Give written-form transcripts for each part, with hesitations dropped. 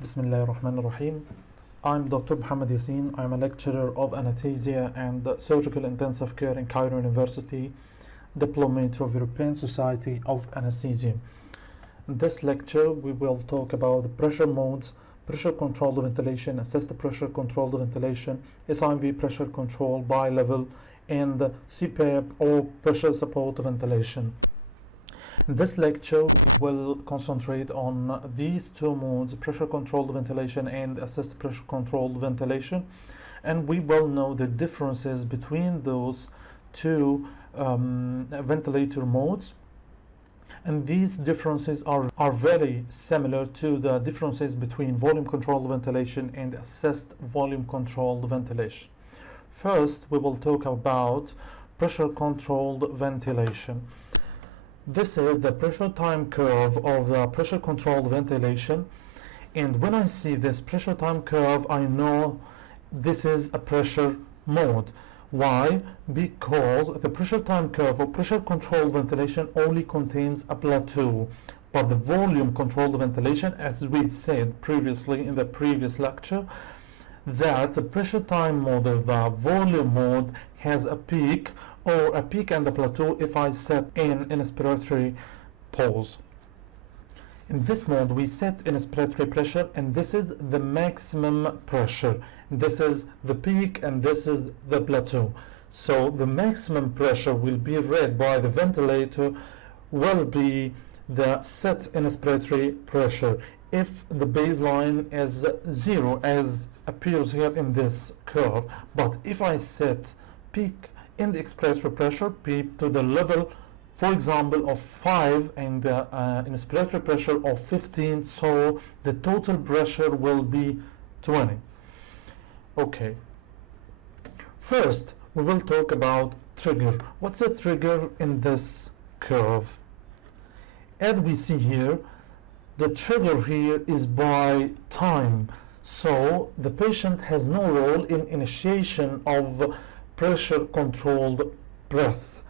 Bismillahirrahmanirrahim. I'm Dr. Muhammad Yassin. I'm a lecturer of anesthesia and surgical intensive care in Cairo University, Diplomate of European Society of Anesthesia. In this lecture, we will talk about the pressure modes, pressure controlled ventilation, assisted pressure controlled ventilation, SIV pressure control bi-level, and CPAP or pressure support ventilation. In this lecture, we will concentrate on these two modes, pressure controlled ventilation and assisted pressure controlled ventilation, and we will know the differences between those two ventilator modes. And these differences are very similar to the differences between volume controlled ventilation and assisted volume controlled ventilation. First, we will talk about pressure controlled ventilation. This is the pressure time curve of the pressure controlled ventilation, and when I see this pressure time curve, I know this is a pressure mode. Why? Because the pressure time curve of pressure controlled ventilation only contains a plateau, but the volume controlled ventilation, as we said previously in the previous lecture, that the pressure time mode of the volume mode has a peak and a plateau if I set in inspiratory pause. In this mode, we set inspiratory pressure, and this is the maximum pressure. This is the peak, and this is the plateau. So the maximum pressure will be read by the ventilator will be the set inspiratory pressure if the baseline is 0, as appears here in this curve. But if I set peak in the expiratory pressure, peak to the level, for example, of 5 and the inspiratory pressure of 15, so the total pressure will be 20. Okay. First, we will talk about trigger. What's the trigger in this curve? As we see here, the trigger here is by time. So the patient has no role in initiation of pressure controlled breath,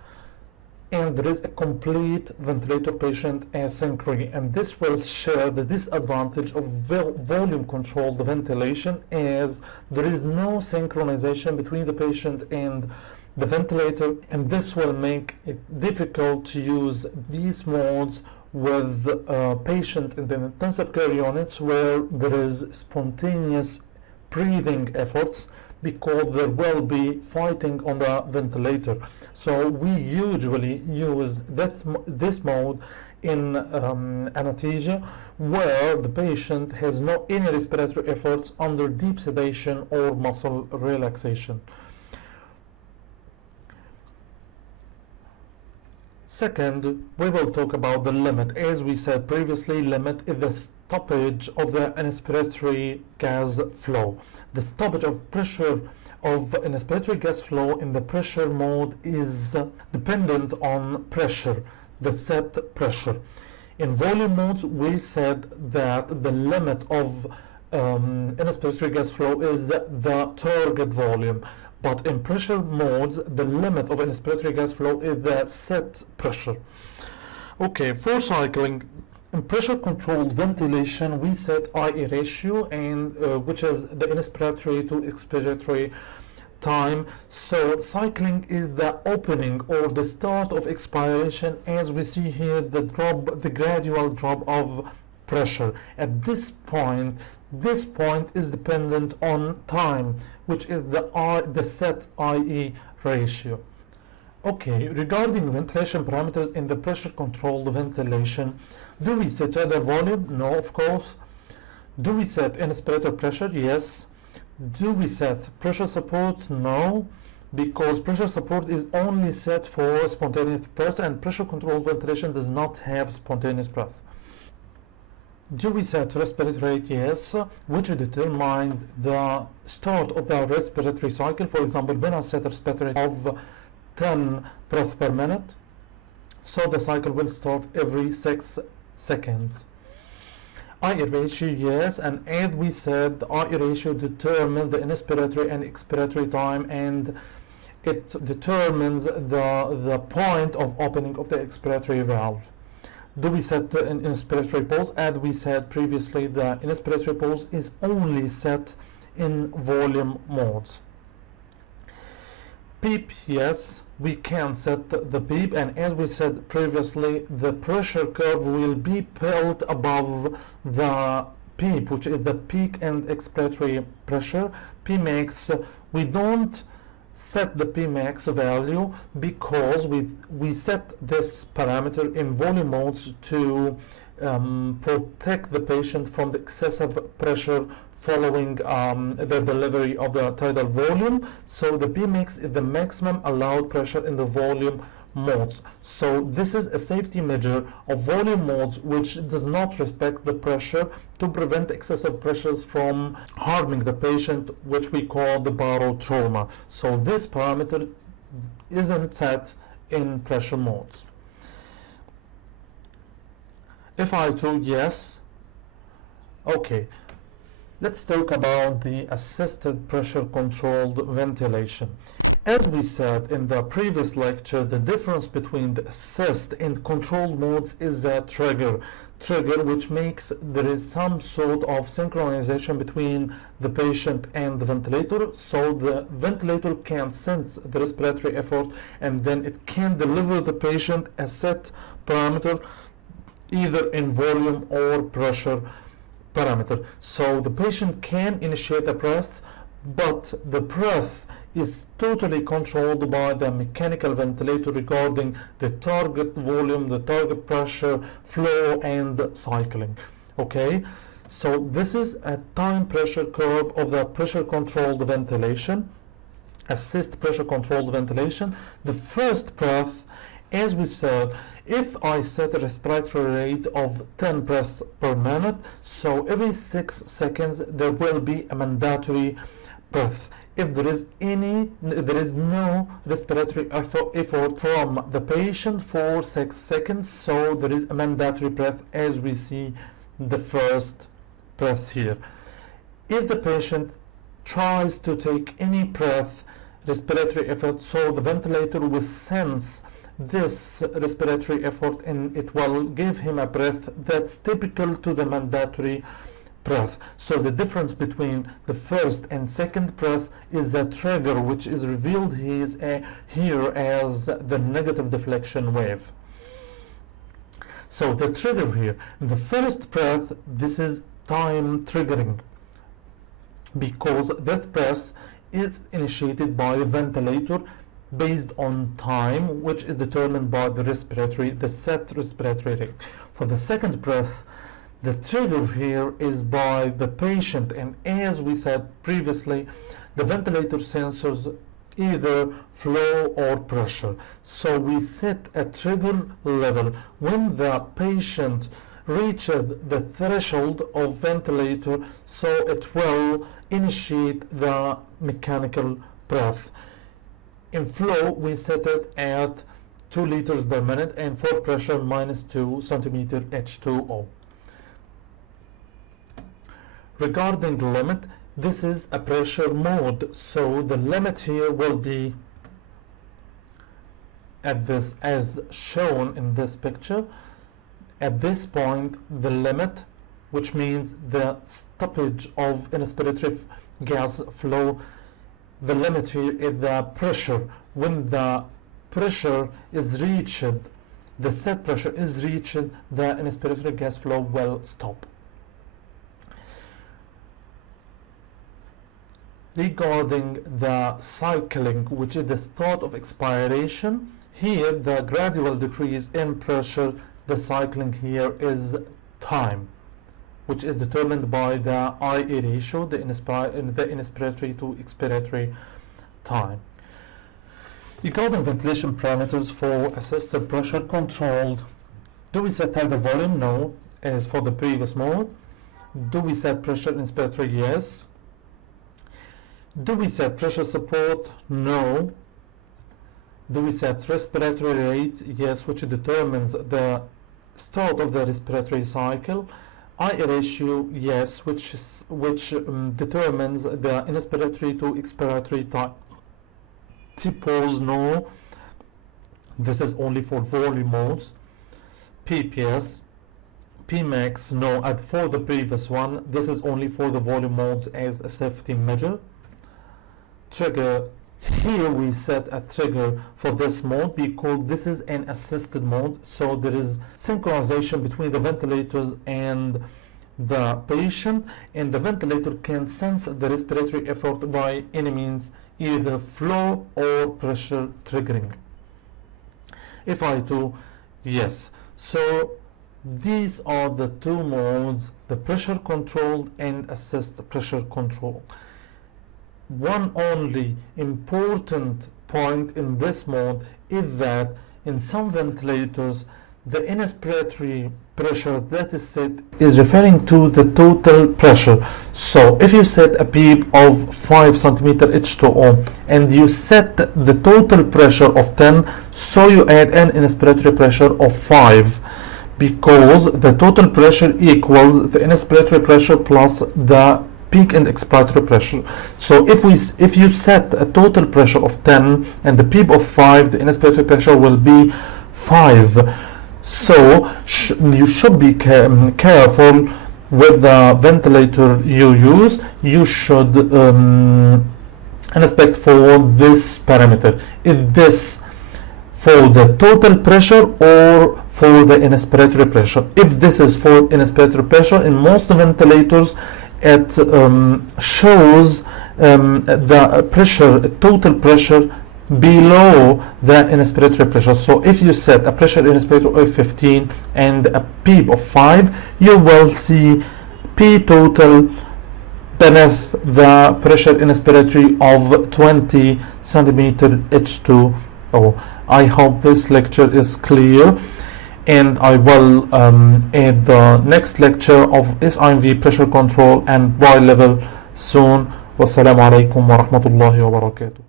and there is a complete ventilator patient asynchrony, and this will share the disadvantage of volume controlled ventilation, as there is no synchronization between the patient and the ventilator, and this will make it difficult to use these modes with patient in the intensive care units where there is spontaneous breathing efforts, because there will be fighting on the ventilator. So we usually use this mode in anesthesia where the patient has no any respiratory efforts under deep sedation or muscle relaxation. Second, we will talk about the limit. As we said previously, limit is the stoppage of the inspiratory gas flow. The stoppage of pressure of inspiratory gas flow in the pressure mode is dependent on pressure, the set pressure. In volume modes, we said that the limit of inspiratory gas flow is the target volume. But in pressure modes, the limit of inspiratory gas flow is the set pressure. Okay, for cycling, in pressure controlled ventilation, we set IA ratio, and which is the inspiratory to expiratory time. So cycling is the opening or the start of expiration, as we see here the gradual drop of pressure. At this point is dependent on time, which is the set IE ratio. Okay, regarding ventilation parameters in the pressure controlled ventilation, do we set other volume? No, of course. Do we set inspirator pressure? Yes. Do we set pressure support? No, because pressure support is only set for spontaneous breath, and pressure controlled ventilation does not have spontaneous breath. Do we set respiratory rate? Yes, which determines the start of the respiratory cycle. For example, when I set a respiratory rate of 10 breaths per minute, so the cycle will start every 6 seconds. IA ratio, yes, and as we said, the IA ratio determines the inspiratory and expiratory time, and it determines the point of opening of the expiratory valve. Do we set the inspiratory pulse? As we said previously, the inspiratory pulse is only set in volume modes. PEEP, yes, we can set the PEEP, and as we said previously, the pressure curve will be built above the PEEP, which is the peak and expiratory pressure. Pmax, we don't set the Pmax value because we set this parameter in volume modes to protect the patient from the excessive pressure following the delivery of the tidal volume. So the Pmax is the maximum allowed pressure in the volume modes. So this is a safety measure of volume modes which does not respect the pressure to prevent excessive pressures from harming the patient, which we call the barotrauma. So this parameter isn't set in pressure modes. If I do yes, okay. Let's talk about the assisted pressure controlled ventilation. As we said in the previous lecture, the difference between the assist and controlled modes is a trigger which makes there is some sort of synchronization between the patient and the ventilator, so the ventilator can sense the respiratory effort and then it can deliver the patient a set parameter either in volume or pressure parameter. So the patient can initiate a breath, but the breath is totally controlled by the mechanical ventilator regarding the target volume, the target pressure, flow, and cycling. Okay, so this is a time pressure curve of the pressure controlled ventilation, assist pressure controlled ventilation. The first breath, as we said, if I set a respiratory rate of 10 breaths per minute, so every 6 seconds there will be a mandatory breath. If there is no respiratory effort from the patient for 6 seconds, so there is a mandatory breath, as we see the first breath here. If the patient tries to take any breath, respiratory effort, so the ventilator will sense this respiratory effort and it will give him a breath that's typical to the mandatory breath. So the difference between the first and second breath is a trigger which is revealed here as the negative deflection wave. So the trigger here, the first breath, this is time triggering because that breath is initiated by the ventilator based on time, which is determined by the set respiratory rate. For the second breath, the trigger here is by the patient, and as we said previously, the ventilator sensors either flow or pressure. So we set a trigger level when the patient reaches the threshold of ventilator, so it will initiate the mechanical breath. In flow, we set it at 2 liters per minute, and for pressure, -2 centimeter H2O. Regarding the limit, this is a pressure mode, so the limit here will be at this, as shown in this picture. At this point, the limit, which means the stoppage of inspiratory gas flow, the limit here is the pressure. When the pressure is reached, the set pressure is reached, the inspiratory gas flow will stop. Regarding the cycling, which is the start of expiration, here the gradual decrease in pressure, the cycling here is time, which is determined by the IA ratio, the inspiratory to expiratory time. Regarding ventilation parameters for assisted pressure controlled, do we set tidal volume? No, as for the previous mode. Do we set pressure inspiratory? Yes. Do we set pressure support? No. Do we set respiratory rate? Yes, which determines the start of the respiratory cycle. IA ratio? Yes, which determines the inspiratory to expiratory time. T-pause? No. This is only for volume modes. PPS, Pmax, no. And for the previous one, this is only for the volume modes as a safety measure. Trigger, here we set a trigger for this mode because this is an assisted mode, so there is synchronization between the ventilators and the patient, and the ventilator can sense the respiratory effort by any means, either flow or pressure triggering. If I do, yes. So these are the two modes, the pressure control and assist pressure control. One only important point in this mode is that in some ventilators the inspiratory pressure that is set is referring to the total pressure. So if you set a PEEP of 5 cm H2O and you set the total pressure of 10, so you add an inspiratory pressure of 5, because the total pressure equals the inspiratory pressure plus the peak and expiratory pressure. So if you set a total pressure of 10 and the PEEP of 5, the inspiratory pressure will be 5. So you should be careful with the ventilator you use. You should inspect for this parameter. Is this for the total pressure or for the inspiratory pressure? If this is for inspiratory pressure, in most ventilators it shows the pressure, total pressure below the inspiratory pressure. So if you set a pressure inspirator of 15 and a PEEP of 5, you will see P total beneath the pressure inspiratory of 20 cm H2O. I hope this lecture is clear, and I will add the next lecture of SIMV pressure control and Y level soon. Wassalamu alaikum wa rahmatullahi wa barakatuh.